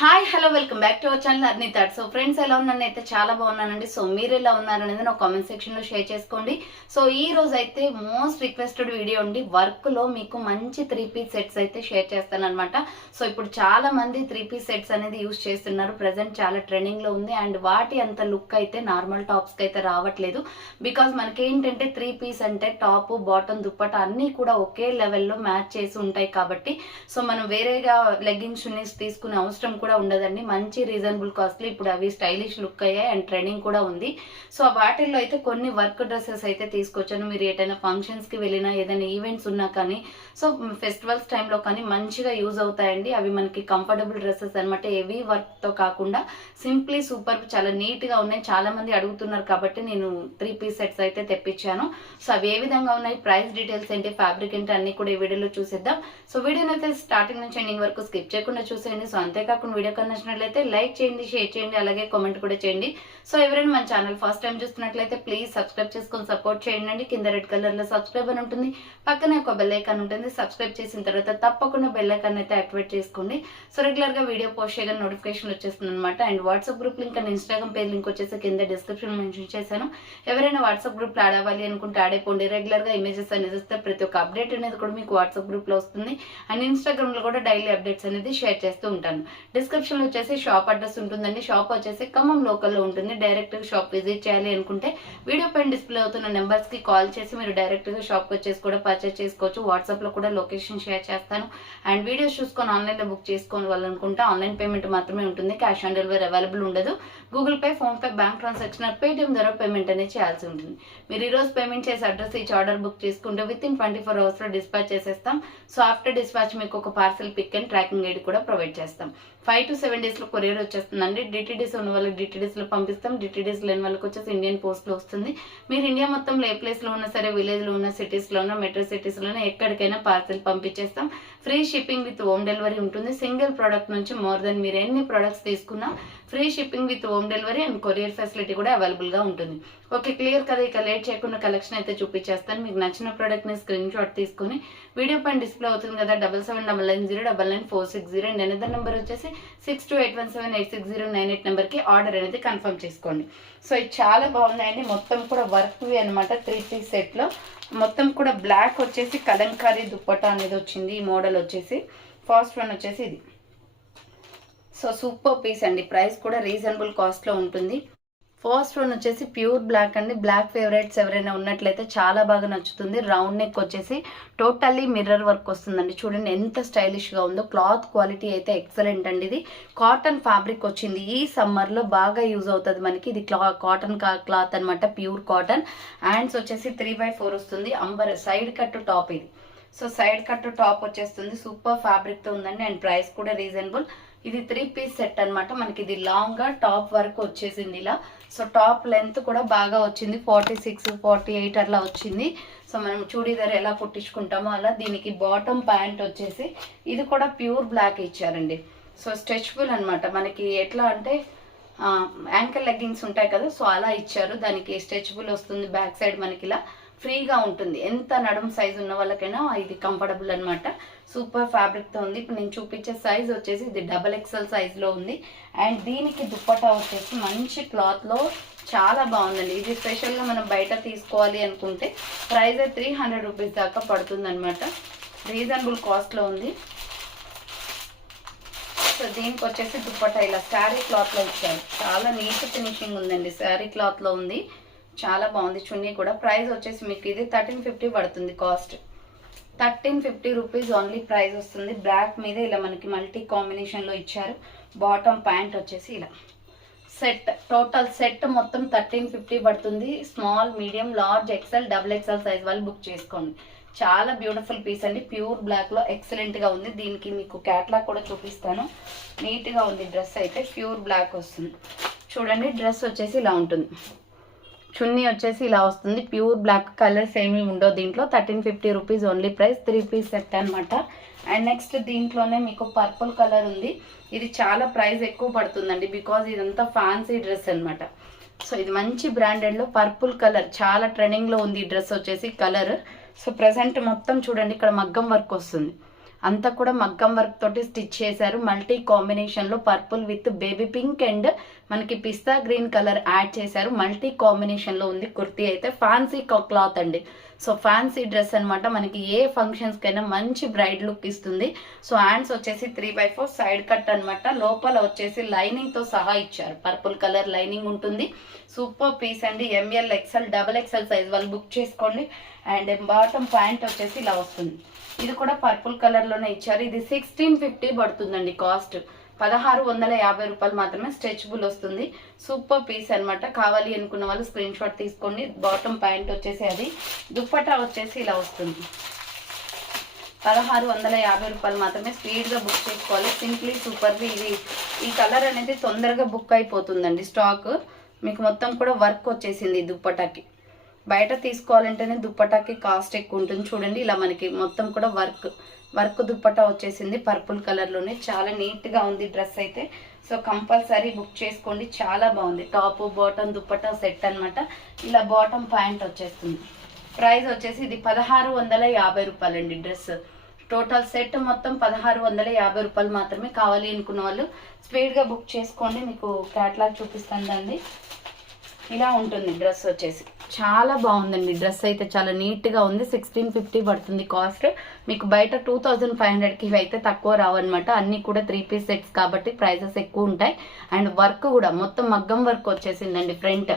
Hi hello welcome back to our channel Arni thought. So friends, ఎలా ఉన్నాను అయితే చాలా బాగున్నానండి. సో మీరు ఎలా ఉన్నారనేది నా కామెంట్ సెక్షన్ లో షేర్ చేసుకోండి. సో ఈ రోజు అయితే మోస్ట్ రిక్వెస్టెడ్ వీడియో అండి. వర్క్ లో మీకు మంచి 3-piece సెట్స్ అయితే షేర్ చేస్తాను అనమాట. సో ఇప్పుడు చాలా మంది 3-piece సెట్స్ అనేది యూజ్ చేస్తున్నారు. ప్రెసెంట్ చాలా ట్రెండింగ్ లో ఉంది. అండ్ వాటి అంత లుక్ అయితే నార్మల్ టాప్స్ కి అయితే రావట్లేదు. బికాస్ మనకి ఏంటంటే 3-piece అంటే టాప్ బాటమ్ దుప్పట అన్ని కూడా ఒకే లెవెల్లో మ్యాచ్ చేసి ఉంటాయి కాబట్టి సో మనం వేరేగా లెగ్గింగ్స్ తీసుకునే అవసరం కూడా ఉండదండి. మంచి రీజనబుల్ కాస్ట్లో ఇప్పుడు అవి స్టైలిష్ లుక్ అయ్యాయి అండ్ ట్రెండింగ్ కూడా ఉంది. సో వాటిల్లో అయితే కొన్ని వర్క్ డ్రెస్సెస్ అయితే తీసుకొచ్చాను. మీరు ఏదైనా ఫంక్షన్స్ కి వెళ్ళినా ఏదైనా ఈవెంట్స్ ఉన్నా కానీ సో ఫెస్టివల్స్ టైంలో కానీ మంచిగా యూజ్ అవుతాయండి. అవి మనకి కంఫర్టబుల్ డ్రెస్సెస్ అనమాట. హెవీ వర్క్ తో కాకుండా సింప్లీ సూపర్ చాలా నీట్ గా ఉన్నాయి. చాలా మంది అడుగుతున్నారు కాబట్టి నేను 3-piece సెట్స్ అయితే తెప్పించాను. సో అవి ఏ విధంగా ఉన్నాయి, ప్రైస్ డీటెయిల్స్ ఏంటి, ఫ్యాబ్రిక్ ఏంటి అన్ని కూడా ఈ వీడియోలో చూసేద్దాం. సో వీడియోని అయితే స్టార్టింగ్ నుంచి ఎండింగ్ వరకు స్కిప్ చేయకుండా చూసేయండి. సో అంతేకాకుండా వీడియో నచ్చినట్లయితే లైక్ చేయండి, షేర్ చేయండి, అలాగే కామెంట్ కూడా చేయండి. సో ఎవరైనా మన ఛానల్ ఫస్ట్ టైం చూస్తున్నట్లయితే ప్లీజ్ సబ్స్క్రైబ్ చేసుకొని సపోర్ట్ చేయండి. కింద రెడ్ కలర్ లో సబ్స్క్రైబ్ అని ఉంటుంది, పక్కనే ఒక బెల్ ఐకాన్ ఉంటుంది. సబ్స్క్రైబ్ చేసిన తర్వాత తప్పకుండా బెల్ ఐకాన్ అయితే యాక్టివేట్ చేసుకోండి. సో రెగ్యులర్ గా వీడియో పోస్ట్ చేయగానే నోటిఫికేషన్ వచ్చేస్తుంది అనమాట. And WhatsApp group link and Instagram page link వచ్చేసి కింద డిస్క్రిప్షన్ మెన్షన్ చేశాను. ఎవరైనా వాట్సాప్ గ్రూప్ లో యాడ్ అవ్వాలి అనుకుంటే యాడ్ అయిపోండి. రెగ్యులర్ గా ఇమేజెస్ అనేది వస్తే ప్రతి ఒక్క అప్డేట్ అనేది కూడా మీకు వాట్సాప్ గ్రూప్ లో వస్తుంది. అండ్ ఇన్స్టాగ్రామ్ లో కూడా డైలీ అప్డేట్స్ అనేది షేర్ చేస్తూ ఉంటాను. డిస్క్రిప్షన్ లో వచ్చేసి షాప్ అడ్రస్ ఉంటుందండి. షాప్ వచ్చేసి ఖమ్మం లోకల్లో ఉంటుంది. డైరెక్ట్ గా షాప్ విజిట్ చేయాలి అనుకుంటే వీడియో పైన డిస్ప్లే అవుతున్న నెంబర్స్ కి కాల్ చేసి మీరు డైరెక్ట్ గా షాప్ వచ్చేసి కూడా పర్చేస్ చేసుకోవచ్చు. వాట్సాప్ లో కూడా లొకేషన్ షేర్ చేస్తాను. అండ్ వీడియోస్ చూసుకొని ఆన్లైన్ లో బుక్ చేసుకోవాలనుకుంటే ఆన్లైన్ పేమెంట్ మాత్రమే ఉంటుంది. క్యాష్ ఆన్ డెలివరీ అవైలబుల్ ఉండదు. Google pay, phone pay, bank transaction, Paytm ద్వారా పేమెంట్ అనేది చేయాల్సి ఉంటుంది. మీరు ఈ రోజు పేమెంట్ చేసి అడ్రస్ ఇచ్చి ఆర్డర్ బుక్ చేసుకుంటే విత్ ఇన్ 24 hours లో డిస్పాచ్ చేసేస్తాం. సో ఆఫ్టర్ డిస్పాచ్ మీకు ఒక parcel pick and tracking ID కూడా ప్రొవైడ్ చేస్తాం. 5 to 7 days లో కొరియర్ వచ్చేస్తుందండి. డిటిడిస్ ఉన్న వాళ్ళకి డిటిడిస్ లో పంపిస్తాం. డిటిడిస్ లేని వాళ్ళకి వచ్చేసి ఇండియన్ పోస్ట్ లో వస్తుంది. మీరు ఇండియా మొత్తంలో ఏ ప్లేస్ లో ఉన్నా సరే, విలేజ్ లో ఉన్న సిటీస్ లో ఉన్న మెట్రో సిటీస్ లోనే ఎక్కడికైనా పార్సల్ పంపించేస్తాం. Free shipping with home delivery ఉంటుంది. సింగిల్ ప్రోడక్ట్ నుంచి మోర్ దెన్ మీరు ఎన్ని ప్రొడక్ట్స్ తీసుకున్నా free shipping with home delivery and courier facility కూడా అవైలబుల్ గా ఉంటుంది. ఓకే, క్లియర్ కదా. ఇక లేట్ చేయకుండా కలెక్షన్ అయితే చూపించేస్తాను. మీకు నచ్చిన ప్రోడక్ట్ ని స్క్రీన్ షాట్ తీసుకుని వీడియో పైన డిస్ప్లే అవుతుంది కదా 7799090460 అండ్ ఎనదర్ నెంబర్ వచ్చేసి 6281786098 నెంబర్ కి ఆర్డర్ అనేది కన్ఫర్మ్ చేసుకోండి. సో ఇది చాలా బాగున్నాయండి. మొత్తం కూడా వర్క్ అనమాట. 3-piece సెట్ లో మొత్తం కూడా బ్లాక్ వచ్చేసి కలంకారీ దుప్పటా అనేది వచ్చింది. ఈ మోడల్ వచ్చేసి ఫస్ట్ వన్ వచ్చేసి ఇది. సో సూపర్ పీస్ అండి. ప్రైస్ కూడా రీజనబుల్ కాస్ట్ లో ఉంటుంది. ఫస్ట్ వన్ వచ్చేసి ప్యూర్ బ్లాక్ అండి. బ్లాక్ ఫేవరెట్స్ ఎవరైనా ఉన్నట్లయితే చాలా బాగా నచ్చుతుంది. రౌండ్ నెక్ వచ్చేసి టోటల్లీ మిర్రర్ వర్క్ వస్తుందండి. చూడండి ఎంత స్టైలిష్ గా ఉందో. క్లాత్ క్వాలిటీ అయితే ఎక్సలెంట్ అండి. ఇది కాటన్ ఫ్యాబ్రిక్ వచ్చింది. ఈ సమ్మర్ లో బాగా యూజ్ అవుతుంది మనకి. ఇది కాటన్ క్లాత్ అనమాట, ప్యూర్ కాటన్. హ్యాండ్స్ వచ్చేసి 3/4 వస్తుంది. అంబర్ సైడ్ కట్ టాప్ ఇది. సో సైడ్ కట్ టాప్ వచ్చేస్తుంది. సూపర్ ఫ్యాబ్రిక్ తో ఉందండి. అండ్ ప్రైస్ కూడా రీజనబుల్. ఇది 3-piece సెట్ అనమాట. మనకి ఇది లాంగ్ గా టాప్ వరకు వచ్చేసింది ఇలా. సో టాప్ లెంత్ కూడా బాగా వచ్చింది. 46, 48 అట్లా వచ్చింది. సో మనం చూడీదార్ ఎలా కుట్టించుకుంటామో అలా. దీనికి బాటమ్ ప్యాంట్ వచ్చేసి ఇది కూడా ప్యూర్ బ్లాక్ ఇచ్చారండి. సో స్ట్రెచబుల్ అనమాట. మనకి ఎట్లా అంటే యాంకిల్ లెగ్గింగ్స్ ఉంటాయి కదా, సో అలా ఇచ్చారు. దానికి స్ట్రెచబుల్ వస్తుంది. బ్యాక్ సైడ్ మనకి ఇలా ఫ్రీగా ఉంటుంది. ఎంత నడుము సైజ్ ఉన్న వాళ్ళకైనా ఇది కంఫర్టబుల్ అనమాట. సూపర్ ఫ్యాబ్రిక్ తో ఉంది. ఇప్పుడు నేను చూపించే సైజ్ వచ్చేసి ఇది XXL సైజ్ లో ఉంది. అండ్ దీనికి దుప్పటా వచ్చేసి మంచి క్లాత్ లో చాలా బాగుందండి. ఇది స్పెషల్ గా మనం బయట తీసుకోవాలి అనుకుంటే ప్రైస్ 300 రూపీస్ దాకా పడుతుంది అనమాట. రీజనబుల్ కాస్ట్ లో ఉంది. సో దీనికి వచ్చేసి దుప్పటా ఇలా శారీ క్లాత్ లో ఇచ్చారు. చాలా నీట్ ఫినిషింగ్ ఉందండి. శారీ క్లాత్ లో ఉంది. చాలా బాగుంది. చున్నీ కూడా. ప్రైస్ వచ్చేసి మీకు ఇది 1350 పడుతుంది. కాస్ట్ 1350 రూపీస్ ఓన్లీ ప్రైస్ వస్తుంది. బ్లాక్ మీద ఇలా మనకి మల్టీ కాంబినేషన్ లో ఇచ్చారు. బాటమ్ ప్యాంట్ వచ్చేసి ఇలా సెట్. టోటల్ సెట్ మొత్తం 1350 పడుతుంది. Small, medium, large, XL, XXL size వాళ్ళు బుక్ చేసుకోండి. చాలా బ్యూటిఫుల్ పీస్ అండి. ప్యూర్ బ్లాక్ లో ఎక్సలెంట్ గా ఉంది. దీనికి మీకు క్యాట్లాగ్ కూడా చూపిస్తాను. నీట్ గా ఉంది. డ్రెస్ అయితే ప్యూర్ బ్లాక్ వస్తుంది. చూడండి, డ్రెస్ వచ్చేసి ఇలా ఉంటుంది. చున్నీ వచ్చేసి ఇలా వస్తుంది. Pure black. కలర్స్ ఏమీ ఉండవు దీంట్లో. 1350 rupees only price. 3-piece set అనమాట. అండ్ నెక్స్ట్ దీంట్లోనే మీకు పర్పుల్ కలర్ ఉంది. ఇది చాలా ప్రైస్ ఎక్కువ పడుతుందండి. బికాజ్ ఇదంతా ఫ్యాన్సీ డ్రెస్ అనమాట. సో ఇది మంచి బ్రాండెడ్ లో పర్పుల్ కలర్ చాలా ట్రెండింగ్ లో ఉంది. ఈ డ్రెస్ వచ్చేసి కలర్. సో ప్రెసెంట్ మొత్తం చూడండి ఇక్కడ మగ్గం వర్క్ వస్తుంది. అంతా కూడా మగ్గం వర్క్ తోటి స్టిచ్ చేశారు. మల్టీ కాంబినేషన్ లో purple with baby pink and మనకి పిస్తా గ్రీన్ కలర్ యాడ్ చేశారు. మల్టీ కాంబినేషన్ లో ఉంది కుర్తీ అయితే. ఫ్యాన్సీ క్లాత్ అండి. సో ఫ్యాన్సీ డ్రెస్ అనమాట. మనకి ఏ ఫంక్షన్స్ కైనా మంచి బ్రైడ్ లుక్ ఇస్తుంది. సో హ్యాండ్స్ వచ్చేసి 3/4 సైడ్ కట్ అనమాట. లోపల వచ్చేసి లైనింగ్ తో సహా ఇచ్చారు. పర్పుల్ కలర్ లైనింగ్ ఉంటుంది. సూపర్ పీస్ అండి. ML XL XXL సైజ్ వాళ్ళు బుక్ చేసుకోండి. అండ్ బాటమ్ ప్యాంట్ వచ్చేసి ఇలా వస్తుంది. ఇది కూడా పర్పుల్ కలర్ లోనే ఇచ్చారు. ఇది 1650 పడుతుందండి కాస్ట్. 1650 రూపాయలు మాత్రమే. స్ట్రెచబుల్ వస్తుంది. సూపర్ పీస్ అనమాట. కావాలి అనుకున్న వాళ్ళు స్క్రీన్ షాట్ తీసుకోండి. బాటమ్ ప్యాంట్ వచ్చేసి అది. దుప్పటా వచ్చేసి ఇలా వస్తుంది. 1650 రూపాయలు మాత్రమే. స్పీడ్ గా బుక్ చేసుకోవాలి. Simply super. ఇది ఈ కలర్ అనేది తొందరగా బుక్ అయిపోతుందండి. స్టాక్ మీకు మొత్తం కూడా వర్క్ వచ్చేసింది దుప్పటాకి. బయట తీసుకోవాలంటేనే దుప్పటాకి కాస్ట్ ఎక్కువ ఉంటుంది. చూడండి ఇలా మనకి మొత్తం కూడా వర్క్ దుప్పటా వచ్చేసింది పర్పుల్ కలర్ లోనే. చాలా నీట్ గా ఉంది డ్రెస్ అయితే. సో కంపల్సరీ బుక్ చేసుకోండి. చాలా బాగుంది. టాప్ బాటమ్ దుప్పటా సెట్ అనమాట. ఇలా బాటమ్ ప్యాంట్ వచ్చేస్తుంది. ప్రైస్ వచ్చేసి ఇది 1650 రూపాయలండి డ్రెస్. టోటల్ సెట్ మొత్తం 1650 రూపాయలు మాత్రమే. కావాలి అనుకున్న వాళ్ళు స్పీడ్ గా బుక్ చేసుకోండి. మీకు క్యాటలాగ్ చూపిస్తానండి. ఇలా ఉంటుంది డ్రెస్ వచ్చేసి. చాలా బాగుందండి డ్రెస్ అయితే. చాలా నీట్ గా ఉంది. 1650 పడుతుంది కాస్ట్. మీకు బయట 2500కి ఇవి అయితే తక్కువ రావన్నమాట. అన్ని కూడా 3 పీస్ సెట్స్ కాబట్టి ప్రైజెస్ ఎక్కువ ఉంటాయి. అండ్ వర్క్ కూడా మొత్తం మగ్గం వర్క్ వచ్చేసిందండి front.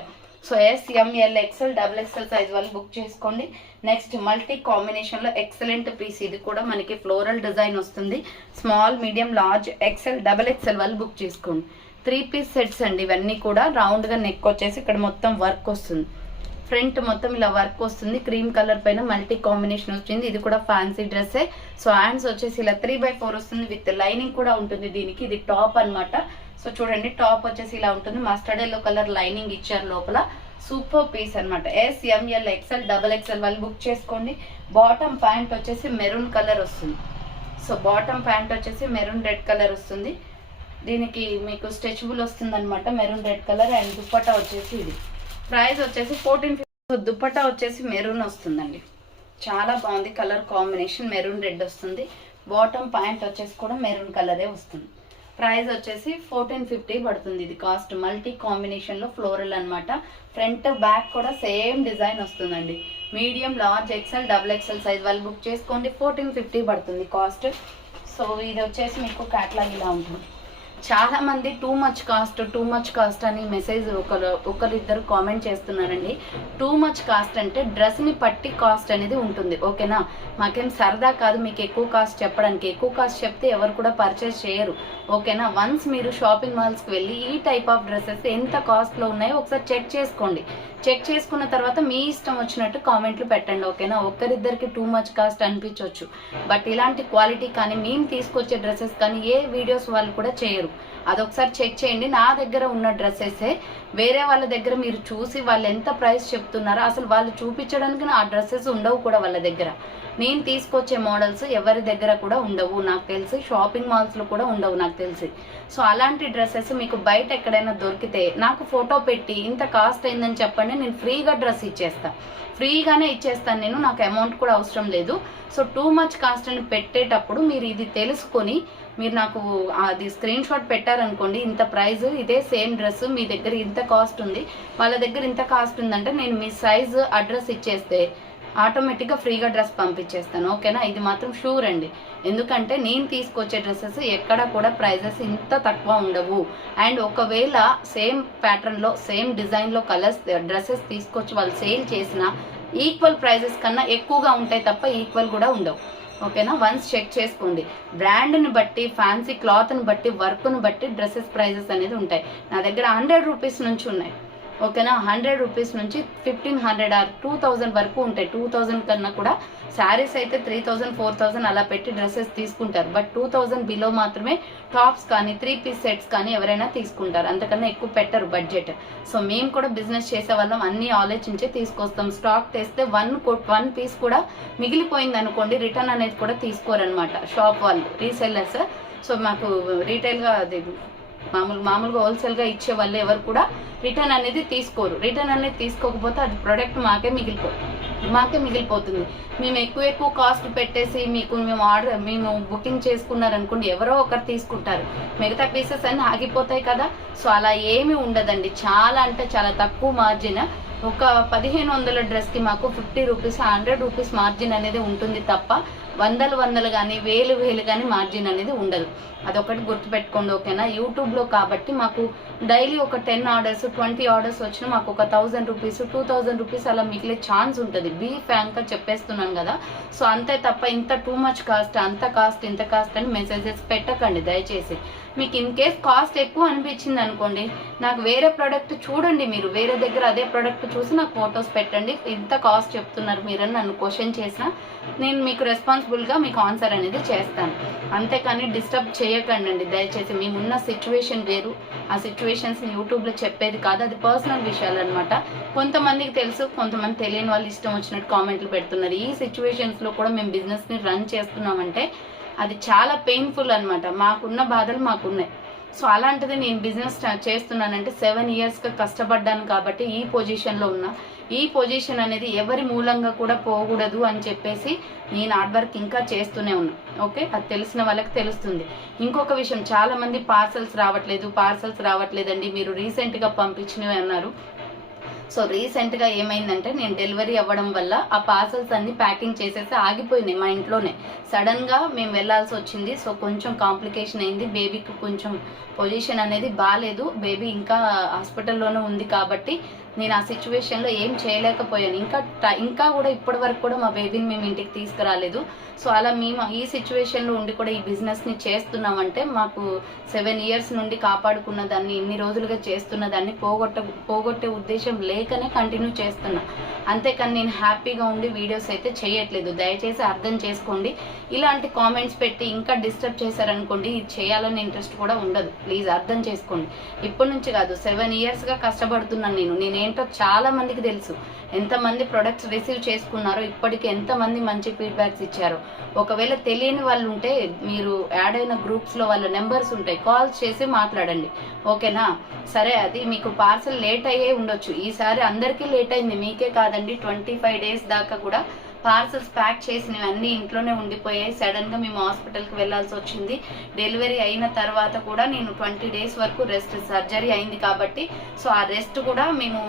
So SML XL XXL size వాళ్ళు బుక్ చేసుకోండి. నెక్స్ట్ మల్టీ కాంబినేషన్ లో ఎక్సలెంట్ పీస్. ఇది కూడా మనకి ఫ్లోరల్ డిజైన్ వస్తుంది. Small medium large XL XXL వాళ్ళు బుక్ చేసుకోండి. 3 పీస్ సెట్స్ అండి ఇవన్నీ కూడా. రౌండ్ గా నెక్ వచ్చేసి ఇక్కడ మొత్తం వర్క్ వస్తుంది. ఫ్రంట్ మొత్తం ఇలా వర్క్ వస్తుంది. క్రీమ్ కలర్ పైన మల్టీ కాంబినేషన్ వచ్చింది. ఇది కూడా ఫ్యాన్సీ డ్రెస్సే. సో హ్యాండ్స్ వచ్చేసి ఇలా 3/4 వస్తుంది. విత్ లైనింగ్ కూడా ఉంటుంది దీనికి. ఇది టాప్ అనమాట. సో చూడండి టాప్ వచ్చేసి ఇలా ఉంటుంది. మస్టర్డ్ ఎల్లో కలర్ లైనింగ్ ఇచ్చారు లోపల. సూపర్ పీస్ అనమాట. SML XL XXL వాళ్ళు బుక్ చేసుకోండి. బాటమ్ ప్యాంట్ వచ్చేసి మెరూన్ కలర్ వస్తుంది. సో బాటమ్ ప్యాంట్ వచ్చేసి మెరూన్ రెడ్ కలర్ వస్తుంది. దీనికి మీకు స్ట్రెచబుల్ వస్తుంది అనమాట. Maroon red colour. And dupatta వచ్చేసి ఇది. ప్రైస్ వచ్చేసి 1450. దుప్పటా వచ్చేసి మెరూన్ వస్తుందండి. చాలా బాగుంది కలర్ కాంబినేషన్. మెరూన్ రెడ్ వస్తుంది. బాటమ్ ప్యాంట్ వచ్చేసి కూడా మెరూన్ కలరే వస్తుంది. ప్రైస్ వచ్చేసి 1450 పడుతుంది. ఇది కాస్ట్. మల్టీ కాంబినేషన్ లో ఫ్లోరల్ అనమాట. ఫ్రంట్ బ్యాక్ కూడా సేమ్ డిజైన్ వస్తుందండి. Medium large XL XXL size వాళ్ళు బుక్ చేసుకోండి. 1450 పడుతుంది కాస్ట్. సో ఇది వచ్చేసి మీకు క్యాటలాగ్ ఇలా ఉంటుంది. చాలా మంది టూ మచ్ కాస్ట్ అని మెసేజ్ ఒకరిద్దరు కామెంట్ చేస్తున్నారండి. టూ మచ్ కాస్ట్ అంటే డ్రెస్ ని పట్టి కాస్ట్ అనేది ఉంటుంది. ఓకేనా. మాకేం సరదా కాదు మీకు ఎక్కువ కాస్ట్ చెప్పడానికి. ఎక్కువ కాస్ట్ చెప్తే ఎవరు కూడా పర్చేస్ చేయరు. ఓకేనా. వన్స్ మీరు షాపింగ్ మాల్స్ కి వెళ్ళి ఈ టైప్ ఆఫ్ డ్రెస్సెస్ ఎంత కాస్ట్ లో ఉన్నాయో ఒకసారి చెక్ చేసుకోండి. చెక్ చేసుకున్న తర్వాత మీ ఇష్టం వచ్చినట్టు కామెంట్లు పెట్టండి. ఓకేనా. ఒక్కరిద్దరికి టూ మచ్ కాస్ట్ అనిపించవచ్చు. బట్ ఇలాంటి క్వాలిటీ కానీ మేము తీసుకొచ్చే డ్రెస్సెస్ కానీ ఏ వీడియోస్ వాళ్ళు కూడా చేయరు. అదొకసారి చెక్ చేయండి. నా దగ్గర ఉన్న డ్రెస్సెస్ వేరే వాళ్ళ దగ్గర మీరు చూసి వాళ్ళు ఎంత ప్రైస్ చెప్తున్నారో అసలు వాళ్ళు చూపించడానికి ఆ డ్రెస్సెస్ ఉండవు కూడా వాళ్ళ దగ్గర. నేను తీసుకొచ్చే మోడల్స్ ఎవరి దగ్గర కూడా ఉండవు నాకు తెలిసి. షాపింగ్ మాల్స్ లో కూడా ఉండవు నాకు తెలిసి. సో అలాంటి డ్రెస్సెస్ మీకు బయట ఎక్కడైనా దొరికితే నాకు ఫోటో పెట్టి ఇంత కాస్ట్ అయిందని చెప్పండి. నేను ఫ్రీగా డ్రెస్ ఇచ్చేస్తాను. ఫ్రీగానే ఇచ్చేస్తాను నేను. నాకు అమౌంట్ కూడా అవసరం లేదు. సో టూ మచ్ కాస్ట్ అని పెట్టేటప్పుడు మీరు ఇది తెలుసుకొని మీరు నాకు అది స్క్రీన్ షాట్ పెట్టారనుకోండి. ఇంత ప్రైస్ ఇదే సేమ్ డ్రెస్ మీ దగ్గర ఇంత కాస్ట్ ఉంది, వాళ్ళ దగ్గర ఇంత కాస్ట్ ఉందంటే నేను మీ సైజ్ అడ్రస్ ఇచ్చేస్తే ఆటోమేటిక్గా ఫ్రీగా డ్రెస్ పంపించేస్తాను. ఓకేనా. ఇది మాత్రం షూర్ అండి. ఎందుకంటే నేను తీసుకొచ్చే డ్రెస్సెస్ ఎక్కడ కూడా ప్రైజెస్ ఇంత తక్కువ ఉండవు. అండ్ ఒకవేళ సేమ్ ప్యాటర్న్లో సేమ్ డిజైన్లో కలర్స్ డ్రెస్సెస్ తీసుకొచ్చి వాళ్ళు సేల్ చేసిన ఈక్వల్ ప్రైజెస్ కన్నా ఎక్కువగా ఉంటాయి తప్ప ఈక్వల్ కూడా ఉండవు. ఓకేనా. వన్స్ చెక్ చేసుకోండి. బ్రాండ్ని బట్టి, ఫ్యాన్సీ క్లాత్ని బట్టి, వర్క్ను బట్టి డ్రెస్సెస్ ప్రైజెస్ అనేది ఉంటాయి. నా దగ్గర 100 రూపీస్ నుంచి ఉన్నాయి. ఓకేనా. 100 రూపీస్ నుంచి 1500 ఆర్ 2000 వరకు ఉంటాయి. 2000 కన్నా కూడా శారీస్ అయితే 3000 4000 అలా పెట్టి డ్రెస్సెస్ తీసుకుంటారు. బట్ 2000 బిలో మాత్రమే టాప్స్ కానీ 3 పీస్ సెట్స్ కానీ ఎవరైనా తీసుకుంటారు. అంతకన్నా ఎక్కువ పెట్టరు బడ్జెట్. సో మేము కూడా బిజినెస్ చేసే వాళ్ళం అన్ని ఆలోచించి తీసుకొస్తాం. స్టాక్ తెస్తే 1 పీస్ కూడా మిగిలిపోయింది అనుకోండి రిటర్న్ అనేది కూడా తీసుకోరనమాట షాప్ వాళ్ళు, రీసెల్లర్స్. సో మాకు రీటైల్గా అది మామూలుగా హోల్సేల్గా ఇచ్చే వాళ్ళు ఎవరు కూడా రిటర్న్ అనేది తీసుకోరు. రిటర్న్ అనేది తీసుకోకపోతే అది ప్రొడక్ట్ మాకే మిగిలిపోదు. మాకే మిగిలిపోతుంది. మేము ఎక్కువ కాస్ట్ పెట్టేసి మేము బుకింగ్ చేసుకున్నారనుకోండి, ఎవరో ఒకరు తీసుకుంటారు, మిగతా పీసెస్ అన్నీ ఆగిపోతాయి కదా. సో అలా ఏమీ ఉండదండి. చాలా అంటే చాలా తక్కువ మార్జిన్. ఒక 1500 డ్రెస్కి మాకు 50 రూపీస్ 100 రూపీస్ మార్జిన్ అనేది ఉంటుంది తప్ప వందలు కానీ వేలు కానీ మార్జిన్ అనేది ఉండదు. అదొకటి గుర్తుపెట్టుకోండి, ఓకేనా. యూట్యూబ్లో కాబట్టి మాకు డైలీ ఒక 10 ఆర్డర్స్ 20 ఆర్డర్స్ వచ్చినా మాకు ఒక 1000 రూపీస్ 2000 రూపీస్ అలా మిగిలే ఛాన్స్ ఉంటుంది. బీ ఫ్రాంక్గా చెప్పేస్తున్నాను కదా. సో అంతే తప్ప ఇంత టూ మచ్ కాస్ట్, అంత కాస్ట్, ఇంత కాస్ట్ అని మెసేజెస్ పెట్టకండి దయచేసి. మీకు ఇన్ కేస్ కాస్ట్ ఎక్కువ అనిపించింది అనుకోండి, నాకు వేరే ప్రోడక్ట్ చూడండి, మీరు వేరే దగ్గర అదే ప్రోడక్ట్ చూసి నాకు ఫొటోస్ పెట్టండి, ఇంత కాస్ట్ చెప్తున్నారు మీరని నన్ను క్వశ్చన్ చేసినా నేను మీకు రెస్పాన్సిబుల్గా మీకు ఆన్సర్ అనేది చేస్తాను. అంతేకాని డిస్టర్బ్ చేయకండి దయచేసి. మేమున్న సిచ్యువేషన్ వేరు, ఆ సిచ్యువేషన్స్ని యూట్యూబ్లో చెప్పేది కాదు, అది పర్సనల్ విషయాలు అనమాట. కొంతమందికి తెలుసు, కొంతమంది తెలియని వాళ్ళు ఇష్టం వచ్చినట్టు కామెంట్లు పెడుతున్నారు. ఈ సిచ్యువేషన్స్లో కూడా మేము బిజినెస్ని రన్ చేస్తున్నామంటే అది చాలా పెయిన్ఫుల్ అనమాట. మాకున్న బాధలు మాకున్నాయి. సో అలాంటిది నేను బిజినెస్ చేస్తున్నానంటే 7 ఇయర్స్గా కష్టపడ్డాను కాబట్టి ఈ పొజిషన్లో ఉన్నా. ఈ పొజిషన్ అనేది ఎవరి మూలంగా కూడా పోకూడదు అని చెప్పేసి నేను హార్డ్ వర్క్ ఇంకా చేస్తూనే ఉన్నా. ఓకే, అది తెలిసిన వాళ్ళకి తెలుస్తుంది. ఇంకొక విషయం, చాలామంది పార్సల్స్ రావట్లేదండి మీరు రీసెంట్గా పంపించినవి అన్నారు. సో రీసెంట్గా ఏమైందంటే నేను డెలివరీ అవ్వడం వల్ల ఆ పార్సల్స్ అన్ని ప్యాకింగ్ చేసేసి ఆగిపోయినాయి మా ఇంట్లోనే. సడన్గా మేము వెళ్ళాల్సి వచ్చింది. సో కొంచెం కాంప్లికేషన్ అయింది. బేబీకి కొంచెం పొజిషన్ అనేది బాగాలేదు, బేబీ ఇంకా హాస్పిటల్లోనే ఉంది కాబట్టి నేను ఆ సిచ్యువేషన్లో ఏం చేయలేకపోయాను. ఇంకా కూడా ఇప్పటి వరకు కూడా మా బేబీని మేము ఇంటికి తీసుకురాలేదు. సో అలా మేము ఈ సిచ్యువేషన్లో ఉండి కూడా ఈ బిజినెస్ని చేస్తున్నామంటే మాకు 7 ఇయర్స్ నుండి కాపాడుకున్న దాన్ని, ఇన్ని రోజులుగా చేస్తున్న దాన్ని పోగొట్టే ఉద్దేశం లేకనే కంటిన్యూ చేస్తున్నా. అంతేకాని నేను హ్యాపీగా ఉండి వీడియోస్ అయితే చేయట్లేదు. దయచేసి అర్థం చేసుకోండి. ఇలాంటి కామెంట్స్ పెట్టి ఇంకా డిస్టర్బ్ చేశారనుకోండి, ఇది చేయాలని ఇంట్రెస్ట్ కూడా ఉండదు. ప్లీజ్ అర్థం చేసుకోండి. ఇప్పటి నుంచి కాదు, 7 ఇయర్స్గా కష్టపడుతున్నాను నేనేంటో చాలా మందికి తెలుసు. ఎంతమంది ప్రొడక్ట్స్ రిసీవ్ చేసుకున్నారో, ఇప్పటికి ఎంతమంది మంచి ఫీడ్బ్యాక్స్ ఇచ్చారో. ఒకవేళ తెలియని వాళ్ళు ఉంటే మీరు యాడ్ అయిన గ్రూప్స్లో వాళ్ళ నెంబర్స్ ఉంటాయి, కాల్స్ చేసి మాట్లాడండి, ఓకేనా. సరే, అది మీకు పార్సల్ లేట్ అయ్యే ఉండొచ్చు. ఈసారి అందరికీ లేట్ అయింది, మీకే కాదండి. 25 డేస్ దాకా కూడా పార్సల్స్ ప్యాక్ చేసినవి అన్నీ ఇంట్లోనే ఉండిపోయాయి. సడన్గా మేము హాస్పిటల్కి వెళ్ళాల్సి వచ్చింది. డెలివరీ అయిన తర్వాత కూడా నేను 20 డేస్ వరకు రెస్ట్, సర్జరీ అయింది కాబట్టి సో ఆ రెస్ట్ కూడా మేము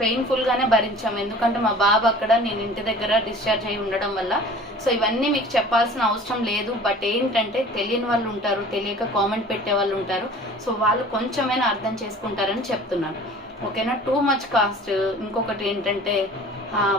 పెయిన్ఫుల్గానే భరించాము. ఎందుకంటే మా బాబు అక్కడ, నేను ఇంటి దగ్గర డిశ్చార్జ్ అయి ఉండడం వల్ల. సో ఇవన్నీ మీకు చెప్పాల్సిన అవసరం లేదు. బట్ ఏంటంటే తెలియని వాళ్ళు ఉంటారు, తెలియక కామెంట్ పెట్టే వాళ్ళు ఉంటారు. సో వాళ్ళు కొంచెమైనా అర్థం చేసుకుంటారని చెప్తున్నాను, ఓకేనా. Too much cost. ఇంకొకటి ఏంటంటే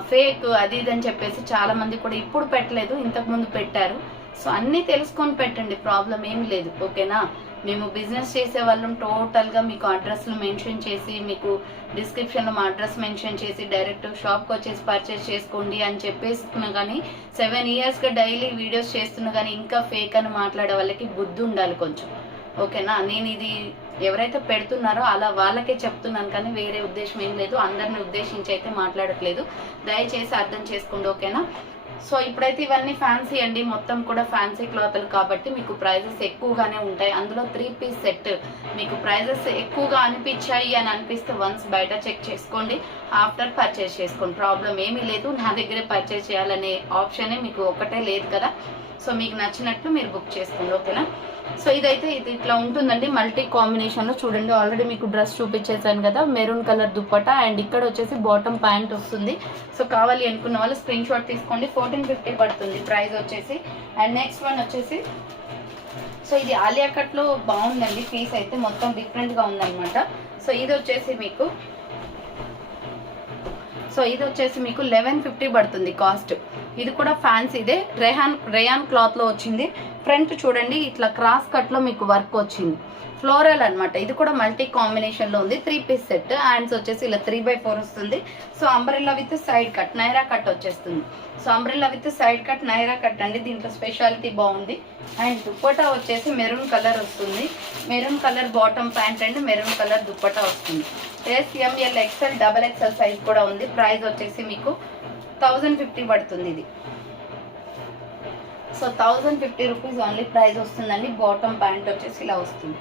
ఫేక్ అది ఇది అని చెప్పేసి చాలా మంది కూడా ఇప్పుడు పెట్టలేదు, ఇంతకుముందు పెట్టారు. సో అన్నీ తెలుసుకొని పెట్టండి, ప్రాబ్లం ఏమి లేదు, ఓకేనా. మేము బిజినెస్ చేసే వాళ్ళం టోటల్గా మీకు అడ్రస్లు మెన్షన్ చేసి, మీకు డిస్క్రిప్షన్లో మా అడ్రస్ మెన్షన్ చేసి డైరెక్ట్ షాప్కి వచ్చేసి పర్చేస్ చేసుకోండి అని చెప్పేస్తున్నా. కానీ 7 ఇయర్స్గా డైలీ వీడియోస్ చేస్తున్నా కానీ ఇంకా ఫేక్ అని మాట్లాడే వాళ్ళకి బుద్ధి ఉండాలి కొంచెం, ఓకేనా. నేను ఇది ఎవరైతే పెడుతున్నారో అలా వాళ్ళకే చెప్తున్నాను కానీ వేరే ఉద్దేశం ఏం లేదు. అందరిని ఉద్దేశించి అయితే మాట్లాడట్లేదు, దయచేసి అర్థం చేసుకోండి, ఓకేనా. సో ఇప్పుడైతే ఇవన్నీ ఫ్యాన్సీ అండి, మొత్తం కూడా ఫ్యాన్సీ క్లాత్లు కాబట్టి మీకు ప్రైజెస్ ఎక్కువగానే ఉంటాయి. అందులో 3 పీస్ సెట్ మీకు ప్రైజెస్ ఎక్కువగా అనిపించాయి అని అనిపిస్తే వన్స్ బయట చెక్ చేసుకోండి, ఆఫ్టర్ పర్చేస్ చేసుకోండి, ప్రాబ్లం ఏమీ లేదు. నా దగ్గరే పర్చేస్ చేయాలనే ఆప్షనే మీకు ఒకటే లేదు కదా. సో మీకు నచ్చినట్లు మీరు బుక్ చేసుకోండి, ఓకేనా. సో ఇది ఇట్లా ఉంటుందండి మల్టీ కాంబినేషన్లో. చూడండి, ఆల్రెడీ మీకు డ్రెస్ చూపించేసాను కదా, మెరూన్ కలర్ దుప్పట అండ్ ఇక్కడ వచ్చేసి బాటమ్ ప్యాంట్ వస్తుంది. సో కావాలి అనుకున్న వాళ్ళు స్క్రీన్ షాట్ తీసుకోండి. 1450 పడుతుంది ప్రైస్ వచ్చేసి. అండ్ నెక్స్ట్ వన్ వచ్చేసి, సో ఇది ఆలియా కట్లో బాగుందండి, పీస్ అయితే మొత్తం డిఫరెంట్గా ఉందన్నమాట. సో ఇది వచ్చేసి మీకు 1150 పడుతుంది కాస్ట్. ఇది కూడా ఫ్యాన్సీదే, రేయాన్ క్లాత్లో వచ్చింది. ఫ్రంట్ చూడండి ఇట్లా క్రాస్ కట్లో మీకు వర్క్ వచ్చింది, ఫ్లోరల్ అనమాట. ఇది కూడా మల్టీ కాంబినేషన్లో ఉంది. 3 పీస్ సెట్. హ్యాండ్స్ వచ్చేసి ఇలా 3/4 వస్తుంది. So umbrella with side cut, Naira cut వచ్చేస్తుంది. So umbrella with side cut, Naira cut అండి, దీంట్లో స్పెషాలిటీ బాగుంది. అండ్ దుప్పటా వచ్చేసి మెరూన్ కలర్ వస్తుంది. Maroon colour bottom pant and maroon colour dupatta వస్తుంది. SML XL XXL సైజ్ కూడా ఉంది. ప్రైస్ వచ్చేసి మీకు 1050 పడుతుంది ఇది. సో 1050 రూపీస్ ఓన్లీ ప్రైస్ వస్తుందండి. బాటమ్ ప్యాంట్ వచ్చేసి ఇలా వస్తుంది,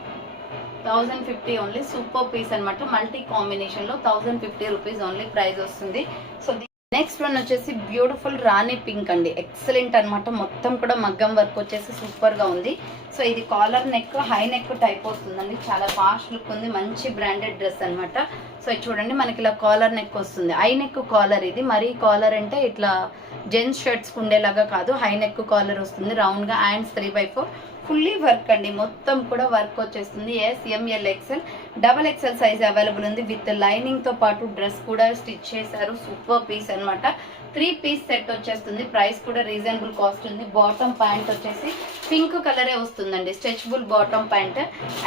1050 ఓన్లీ. సూపర్ పీస్ అనమాట, మల్టీ కాంబినేషన్లో 1050 రూపీస్ ఓన్లీ ప్రైస్ వస్తుంది. సో నెక్స్ట్ వన్ వచ్చేసి బ్యూటిఫుల్ రాణి పింక్ అండి, ఎక్సలెంట్ అనమాట. మొత్తం కూడా మగ్గం వర్క్ వచ్చేసి సూపర్ గా ఉంది. సో ఇది collar neck, high neck type వస్తుందండి, చాలా ఫాస్ట్ లుక్ ఉంది, మంచి బ్రాండెడ్ డ్రెస్ అనమాట. సో ఇది చూడండి మనకి ఇలా కాలర్ నెక్ వస్తుంది, హై నెక్ కాలర్. ఇది మరీ కాలర్ అంటే ఇట్లా జెంట్స్ షర్ట్స్ ఉండేలాగా కాదు, హై నెక్ కాలర్ వస్తుంది, రౌండ్ గా హ్యాండ్స్ 3/4 ఫుల్లీ వర్క్ అండి, మొత్తం కూడా వర్క్ వచ్చేస్తుంది. SML XL double XL size available ఉంది. విత్ లైనింగ్ తో పాటు డ్రెస్ కూడా స్టిచ్ చేశారు, సూపర్ పీస్ అనమాట. 3 పీస్ సెట్ వచ్చేస్తుంది, ప్రైస్ కూడా రీజనబుల్ కాస్ట్ ఉంది. బాటమ్ ప్యాంట్ వచ్చేసి పింక్ కలరే వస్తుందండి, stretchable bottom pant.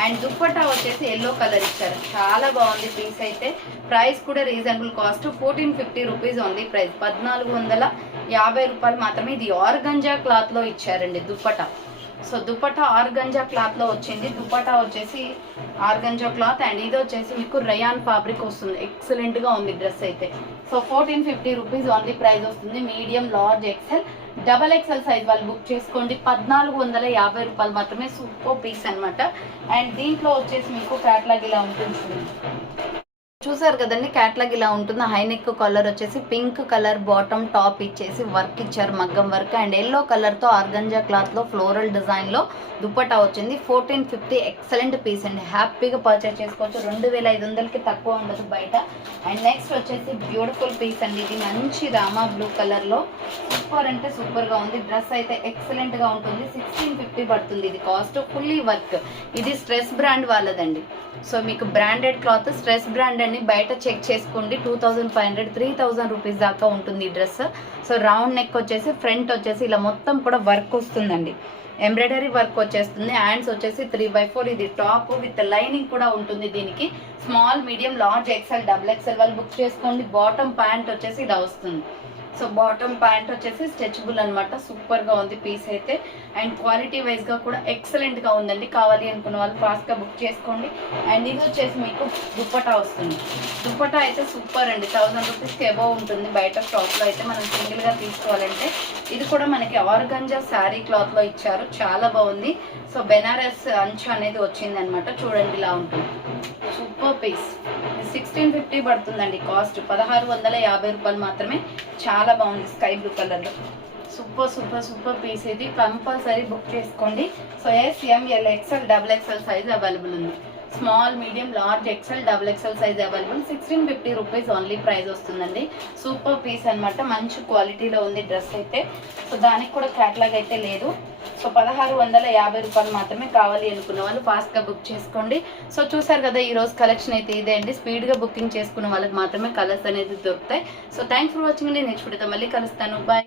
And dupatta వచ్చేసి ఎల్లో కలర్ ఇచ్చారు, చాలా బాగుంది పీస్ అయితే. ప్రైస్ కూడా reasonable cost, 1450 rupees only price, 1450 రూపాయలు మాత్రమే. ఇది ఆర్గంజా క్లాత్ లో ఇచ్చారండి dupatta. So dupatta organza cloth లో వచ్చింది, దుపట్టా వచ్చేసి ఆర్గంజా క్లాత్. అండ్ ఇది వచ్చేసి మీకు రయాన్ ఫ్యాబ్రిక్ వస్తుంది, ఎక్సలెంట్ గా ఉంది డ్రెస్ అయితే. సో 1450 రూపీస్ ఓన్లీ ప్రైస్ వస్తుంది. Medium, large, XL, double XL size వాళ్ళు బుక్ చేసుకోండి, 1450 రూపాయలు మాత్రమే. సూపర్ పీస్ అనమాట. అండ్ దీంట్లో వచ్చేసి మీకు క్యాట్లాగ్ ఇలా ఉంటుంది, చూసారు కదండి. క్యాట్లాగ్ ఇలా ఉంటుంది. హై నెక్ కలర్ వచ్చేసి పింక్ కలర్, బాటమ్ టాప్ ఇచ్చేసి వర్క్ ఇచ్చారు, మగ్గం వర్క్. అండ్ ఎల్లో కలర్ తో ఆర్గంజా క్లాత్ లో ఫ్లోరల్ డిజైన్ లో దుపట్టా వచ్చింది. 1450 ఎక్సలెంట్ పీస్ అండి, హ్యాపీగా పర్చేస్ చేసుకోవచ్చు. 2500కి తక్కువ ఉండదు బయట. అండ్ నెక్స్ట్ వచ్చేసి బ్యూటిఫుల్ పీస్ అండి, ఇది మంచి రామా బ్లూ కలర్ లో సూపర్ అంటే సూపర్ గా ఉంది. డ్రెస్ అయితే ఎక్సలెంట్ గా ఉంటుంది. 1650 పడుతుంది ఇది కాస్ట్, ఫుల్లీ వర్క్. ఇది స్ట్రెస్ బ్రాండ్ వాళ్ళదండి. సో మీకు బ్రాండెడ్ క్లాత్, స్ట్రెస్ బ్రాండ్ అని బయట చెక్ చేసుకోండి. 2500 3000 రూపీస్ దాకా ఉంటుంది ఈ డ్రెస్. సో రౌండ్ నెక్ వచ్చేసి ఫ్రంట్ వచ్చేసి ఇలా మొత్తం కూడా వర్క్ వస్తుందండి, ఎంబ్రాయిడరీ వర్క్ వచ్చేస్తుంది. హ్యాండ్స్ వచ్చేసి 3/4. ఇది టాప్ విత్ లైనింగ్ కూడా ఉంటుంది దీనికి. Small, medium, large, XL, double XL వాళ్ళు బుక్ చేసుకోండి. బాటమ్ ప్యాంట్ వచ్చేసి ఇలా వస్తుంది. సో బాటమ్ ప్యాంట్ వచ్చేసి స్ట్రెచబుల్ అనమాట, సూపర్ గా ఉంది పీస్ అయితే. అండ్ క్వాలిటీ వైజ్ గా కూడా ఎక్సలెంట్ గా ఉందండి. కావాలి అనుకున్న వాళ్ళు ఫాస్ట్ గా బుక్ చేసుకోండి. అండ్ ఇది వచ్చేసి మీకు దుప్పటా వస్తుంది. దుప్పటా అయితే సూపర్ అండి, 1000 రూపీస్కి అబౌవ్ ఉంటుంది బయట స్టాక్ లో అయితే. మనం సింగిల్ గా తీసుకోవాలంటే ఇది కూడా మనకి ఆర్గంజా శారీ క్లాత్ లో ఇచ్చారు, చాలా బాగుంది. సో బెనారస్ అంచు అనేది వచ్చింది అనమాట, చూడండి ఇలా ఉంటుంది. సూపర్ పీస్, 1650 పడుతుందండి కాస్ట్, 1650 రూపాయలు మాత్రమే. చాలా బాగుంది, స్కై బ్లూ కలర్ లో సూపర్ సూపర్ సూపర్ పీస్. ఇది కంపల్సరీ బుక్ చేసుకోండి. So SML XL double XL size available ఉంది. Small, medium, large, XL, double XL size available. 1650 rupees only price వస్తుందండి. సూపర్ పీస్ అనమాట, మంచి క్వాలిటీలో ఉంది డ్రెస్ అయితే. సో దానికి కూడా క్యాట్లాగ్ అయితే లేదు. సో 1650 రూపాయలు మాత్రమే. కావాలి అనుకున్న వాళ్ళు ఫాస్ట్ గా బుక్ చేసుకోండి. సో చూసారు కదా, ఈ రోజు కలెక్షన్ అయితే ఇదే అండి. స్పీడ్ గా బుకింగ్ చేసుకున్న వాళ్ళకి మాత్రమే కలర్స్ అనేది దొరుకుతాయి. సో థ్యాంక్స్ ఫర్ వాచింగ్ అండి. నెక్స్ట్ వీడియోతో మళ్ళీ కలుస్తాను, బాయ్.